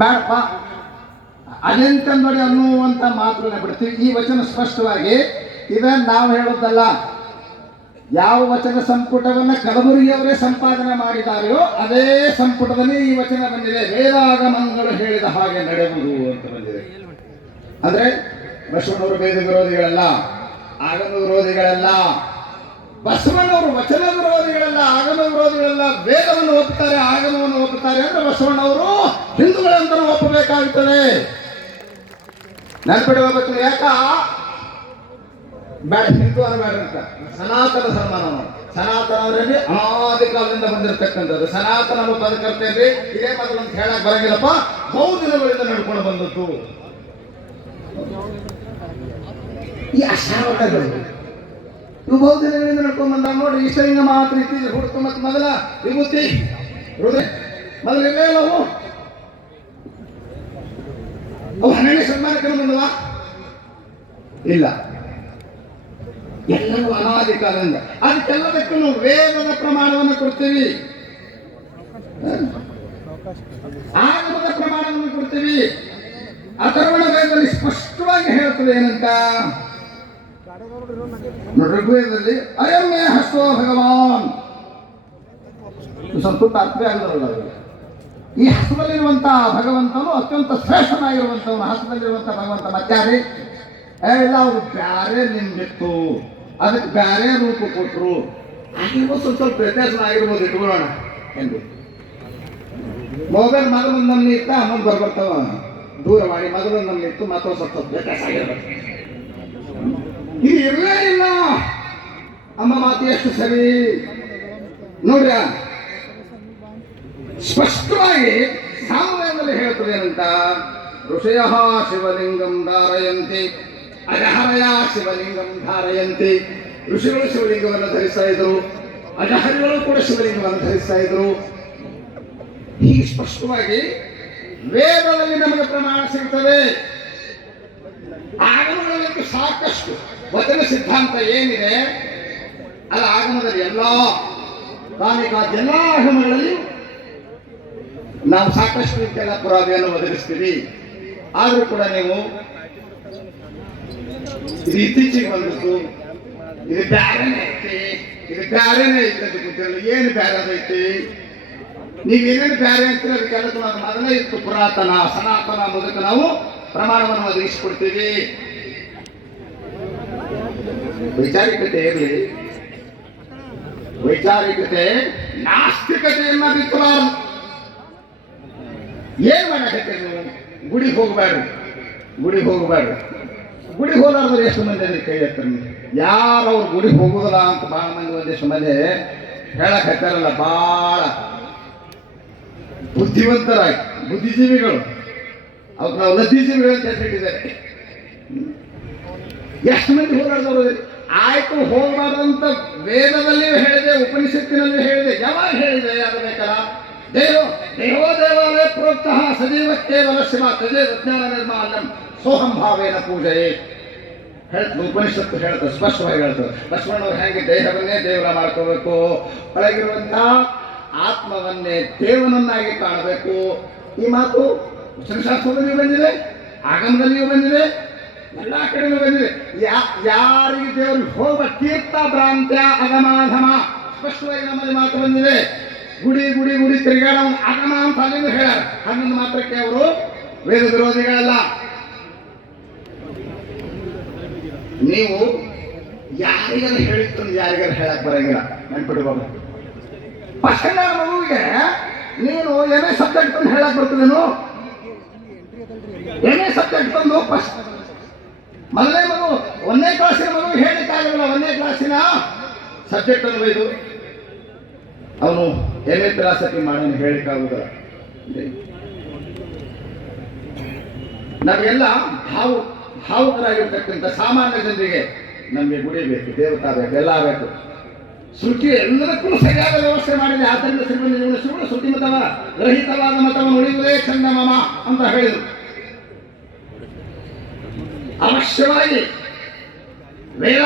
ಬೇಡಪ್ಪ ಅದೆಂತಂದೊಡೆ ಅನ್ನುವಂಥ ಮಾತುಗಳನ್ನ ಬಿಡ್ತೀವಿ. ಈ ವಚನ ಸ್ಪಷ್ಟವಾಗಿ ಇದನ್ನು ನಾವು ಹೇಳೋದಲ್ಲ. ಯಾವ ವಚನ ಸಂಪುಟವನ್ನು ಕಲಬುರಗಿಯವರೇ ಸಂಪಾದನೆ ಮಾಡಿದಾರೆಯೋ ಅದೇ ಸಂಪುಟದಲ್ಲಿ ಈ ವಚನ ಬಂದಿದೆ. ವೇದಾಗಮಗಳು ಹೇಳಿದ ಹಾಗೆ ನಡೆಯುವುದು ಅಂತ ಬಂದಿದೆ. ಅಂದ್ರೆ ಬಸವನವರು ವೇದ ವಿರೋಧಿಗಳಲ್ಲ, ಆಗಮ ವಿರೋಧಿಗಳಲ್ಲ. ಬಸವನವರು ವಚನ ವಿರೋಧಿಗಳಲ್ಲ, ಆಗಮ ವಿರೋಧಿಗಳಲ್ಲ. ವೇದವನ್ನು ಒಪ್ಪುತ್ತಾರೆ, ಆಗಮವನ್ನು ಒಪ್ಪುತ್ತಾರೆ ಅಂದ್ರೆ ಬಸವಣ್ಣವರು ಹಿಂದೂಗಳಂತ ಒಪ್ಪಬೇಕಾಗುತ್ತದೆ. ನೆನಪಿಡಬೇಕು. ಯಾಕ ಬೇಡ ಹಿಂದೂ ಅನ್ನಬೇಡ ಅಂತ ಸನಾತನ ಸನ್ಮಾನ ಮಾಡಿ. ಸನಾತನ ಅವರಲ್ಲಿ ಅನಾದಿ ಕಾಲದಿಂದ ಬಂದಿರತಕ್ಕಂಥದ್ದು. ಸನಾತನ ಅನ್ನೋ ಪದಕರ್ತೇನ್ರಿ ಇದೇ ಮೊದಲು ಅಂತ ಹೇಳಕ್ ಬರಂಗಿಲ್ಲಪ್ಪ. ಬಹುದಿನಗಳಿಂದ ನಡ್ಕೊಂಡು ಬಂದದ್ದು ಈ ಅಶಾವಕಗಳು. ಇವು ಬಹುದಿನಗಳಿಂದ ನಡ್ಕೊಂಡು ಬಂದಾಗ ನೋಡಿ. ಈಶ್ವರಿಂಗ ಮಾತ್ರ ಇತ್ತೀಚೆಗೆ ಹುಡುಕು ಮತ್ತು ಮೊದಲ ವಿಭೂತಿ ಹೃದಯ ಮೊದಲು ಇಲ್ಲೇ ಅವು 12ನೇ ಶತಮಾನಕ್ಕೆ ಬಂದವಾ? ಇಲ್ಲ, ಎಲ್ಲವೂ ಅನಾದಿ ಕಾಲದಿಂದ. ಅದಕ್ಕೆಲ್ಲದಕ್ಕೂ ವೇದದ ಪ್ರಮಾಣವನ್ನು ಕೊಡ್ತೀವಿ, ಆಗಮದ ಪ್ರಮಾಣವನ್ನು ಕೊಡ್ತೀವಿ. ಅಥರ್ವಣ ವೇದದಲ್ಲಿ ಸ್ಪಷ್ಟವಾಗಿ ಹೇಳ್ತದೆ ಏನಂತ. ಋಗ್ವೇದದಲ್ಲಿ ಅಯಮೇ ಹಸ್ತೋ ಭಗವಾನ್, ಸ್ವಲ್ಪ ಅರ್ಥವೇ ಆಗಲ್ಲ. ಈ ಹಸ್ತದಲ್ಲಿರುವಂತಹ ಭಗವಂತನು ಅತ್ಯಂತ ಶ್ರೇಷ್ಠನಾಗಿರುವಂಥವನು. ಹಸ್ತದಲ್ಲಿರುವಂತಹ ಭಗವಂತ ಮತ್ಯಾರಿ ಎಲ್ಲ ಅವರು ಬ್ಯಾರೆ ನಿಂದಿತ್ತು, ಅದಕ್ಕೆ ಬ್ಯಾರೆ ರೂಪ ಕೊಟ್ಟರು. ಆಗಿರ್ಬೋದು, ಸ್ವಲ್ಪ ವ್ಯತ್ಯಾಸ ಆಗಿರ್ಬೋದು, ಇಟ್ಕೊಳ್ಳೋಣ ಎಂದು. ಮೊಬೈಲ್ ಮೊದಲೊಂದು ನಮ್ನಿ ಇತ್ತ, ಆಮೇಲೆ ಬರ್ತಾವ ದೂರವಾಣಿ ಮೊದಲೊಂದು ನಮ್ನಿ ಇತ್ತು, ಮತ್ತೊಂದು ಸ್ವಲ್ಪ ವ್ಯತ್ಯಾಸ ಆಗಿರ್ಬೇಕು. ಇದು ಇರಲೇ ಇಲ್ಲ. ಅಮ್ಮ ಮಾತು ಎಷ್ಟು ಸರಿ ನೋಡ್ರ. ಸ್ಪಷ್ಟವಾಗಿ ಸಾಮವೇದದಲ್ಲಿ ಹೇಳ್ತದೆ ಏನಂತ. ಋಷಯ ಶಿವಲಿಂಗಂ ಧಾರಯಂತಿ ಅಜಹರಯ ಶಿವಲಿಂಗಂ ಧಾರಯಂತಿ. ಋಷಿಗಳು ಶಿವಲಿಂಗವನ್ನು ಧರಿಸ್ತಾ ಇದ್ರು, ಅಜಹರಿಗಳು ಕೂಡ ಶಿವಲಿಂಗವನ್ನು ಧರಿಸ್ತಾ ಇದ್ರು. ಹೀಗೆ ಸ್ಪಷ್ಟವಾಗಿ ವೇದದಲ್ಲಿ ನಮಗೆ ಪ್ರಮಾಣ ಸಿಗ್ತದೆ. ಆಗಮಗಳಲ್ಲಿ ಸಾಕಷ್ಟು ವಚನ ಸಿದ್ಧಾಂತ ಏನಿದೆ ಅದು ಆಗಮದಲ್ಲಿ ಎಲ್ಲ ಕಾಲಿಕಾದ ಎಲ್ಲ ಆಗಮಗಳಲ್ಲಿ ನಾವು ಸಾಕಷ್ಟು ರೀತಿಯ ಪುರಾವೆಯನ್ನು ಒದಗಿಸ್ತೀವಿ. ಆದರೂ ಕೂಡ ನೀವು ಇದು ಇತ್ತೀಚೆಗೆ ಬಂದಿತ್ತು, ಇದು ಬ್ಯಾರೇನೆ ಐತಿ, ಇದು ಬ್ಯಾರೇನೆ ಐತಿ ಅಂತ ಗೊತ್ತಿರಲ್ಲ. ಏನು ಬ್ಯಾರೆ ಐತಿ? ನೀವೇನೇನು ಬ್ಯಾರೆ ಅಂತೀರಿ ಅದಕ್ಕೆಲ್ಲ ಮೊದಲೇ ಇತ್ತು ಪುರಾತನ ಸನಾತನ ಮೂಲಕ ನಾವು ಪ್ರಮಾಣವನ್ನು ಒದಗಿಸಿಕೊಡ್ತೀವಿ. ವೈಚಾರಿಕತೆ ಇರಲಿ, ವೈಚಾರಿಕತೆ ನಾಸ್ತಿಕತೆಯನ್ನ ಬಿತ್ತಬಾರದು. ಏನ್ ಮಾಡಕ್ಕೆ ನೀವು ಗುಡಿಗೆ ಹೋಗಬೇಡ್ರಿ, ಗುಡಿಗೆ ಹೋಗಬೇಡ್ರಿ. ಗುಡಿಗೆ ಹೋಲಾರ್ದ್ರೆ ಎಷ್ಟು ಮಂದಿ ಅದಕ್ಕೆ ಕೈ ಎತ್ತಾರೆ. ಯಾರು ಅವ್ರು ಗುಡಿಗೆ ಹೋಗುದಿಲ್ಲ ಅಂತ ಭಾಳ ಮಂದಿ ಒಂದಿಷ್ಟು ಮಂದಿ ಹೇಳಕ್ ಹತ್ತಾರಲ್ಲ. ಭಾಳ ಬುದ್ಧಿವಂತರಾಗಿ ಬುದ್ಧಿಜೀವಿಗಳು, ಅವ್ರು ನಾವು ಲದ್ಧಿಜೀವಿಗಳು ಅಂತ ಹೇಳಿದ್ದಾರೆ. ಎಷ್ಟು ಮಂದಿ ಹೋರಾಡದವರು ಆಯ್ತು ಹೋಗಬಾರ್ದಂತ ವೇದದಲ್ಲಿಯೂ ಹೇಳಿದೆ, ಉಪನಿಷತ್ತಿನಲ್ಲಿಯೂ ಹೇಳಿದೆ. ಯಾವಾಗ ಹೇಳಿದೆ ಯಾರು ಬೇಕಲ್ಲ. ದೇವೋ ದೇವಾಲಯ ಪ್ರೋಕ್ತಃ ಸಜೀವ ಕೇವಲ ಶಿವ ತಜೇ ವಿಜ್ಞಾನ ನಿರ್ಮಾಲ್ಯಂ ಸೋಹಂ ಭಾವೇನ ಪೂಜೆಯೇ ಹೇಳ್ತದೆ. ಉಪನಿಷತ್ತು ಹೇಳ್ತದೆ, ಸ್ಪಷ್ಟವಾಗಿ ಹೇಳ್ತದೆ. ಬಸವಣ್ಣವ್ರು ಹೇಗೆ ದೇಹವನ್ನೇ ದೇವರ ಮಾಡ್ಕೋಬೇಕು, ಒಳಗಿರುವಂತಹ ಆತ್ಮವನ್ನೇ ದೇವನನ್ನಾಗಿ ಕಾಣಬೇಕು. ಈ ಮಾತು ವಚನಶಾಸ್ತ್ರದಲ್ಲಿಯೂ ಬಂದಿದೆ, ಆಗಮದಲ್ಲಿಯೂ ಬಂದಿದೆ, ಎಲ್ಲ ಕಡೆಯೂ ಬಂದಿದೆ. ಯಾರಿಗೆ ದೇವರಿಗೆ ಹೋಗ ತೀರ್ಥ ಭ್ರಾಂತ್ಯ ಅಗಮಾಧಮ ಸ್ಪಷ್ಟವಾಗಿ ನಮ್ಮಲ್ಲಿ ಮಾತು ಬಂದಿದೆ. ಗುಡಿ ಗುಡಿ ಗುಡಿ ತಿರುಗಾಡ ಆಗಮ ಅಂತ ಅಲ್ಲಿಂದ ಹೇಳ್ಯಾರ. ಹನ್ನೊಂದು ಮಾತ್ರಕ್ಕೆ ಅವರು ವೇದ ವಿರೋಧಿಗಳಲ್ಲ. ನೀವು ಯಾರಿಗಾರ ಹೇಳಿತ್ತು ಯಾರಿಗಾರ ಹೇಳಕ್ ಬರಂಗಿಲ್ಲ, ನೆನ್ಪಿಡ್ಬೋದು. ಫಸ್ಟ್ ಮಗುವಿಗೆ ನೀನು ಏನೇ ಸಬ್ಜೆಕ್ಟ್ ತಂದು ಹೇಳಕ್ ಬರ್ತದೇನು? ಏನೇ ಸಬ್ಜೆಕ್ಟ್ ತಂದು ಫಸ್ಟ್ ಮೊದಲನೇ ಮಗು 1ನೇ ಕ್ಲಾಸಿನ ಮಗು ಹೇಳಿಕ್ಕಾಗಲ್ಲ. 1ನೇ ಕ್ಲಾಸಿನ ಸಬ್ಜೆಕ್ಟ್ ಅನ್ನು ಒಯ್ದು ಅವನು ಏನೇ ಫಿಲಾಸಫಿ ಮಾಡಿ ಹೇಳಿಕ್ಕಾಗುವುದಿಲ್ಲ. ನಾವೆಲ್ಲ ಭಾವುಕರಾಗಿರ್ತಕ್ಕಂಥ ಸಾಮಾನ್ಯ ಜನರಿಗೆ ನಮಗೆ ಗುಡಿ ಬೇಕು, ದೇವತಾ ಬೇಕು, ಎಲ್ಲ ಬೇಕು. ಶ್ರುತಿ ಎಲ್ಲದಕ್ಕೂ ಸರಿಯಾದ ವ್ಯವಸ್ಥೆ ಮಾಡಿದೆ. ಆದ್ದರಿಂದ ಶ್ರೀಮಂತ ಶ್ರುತಿ ಮತವ ಗ್ರಹಿತವಾದ ಮತವನ್ನು ಉಳಿಯುವುದೇ ಚಂದಮಮ ಅಂತ ಹೇಳಿದರು. ಅವಶ್ಯವಾಗಿ ವೇದ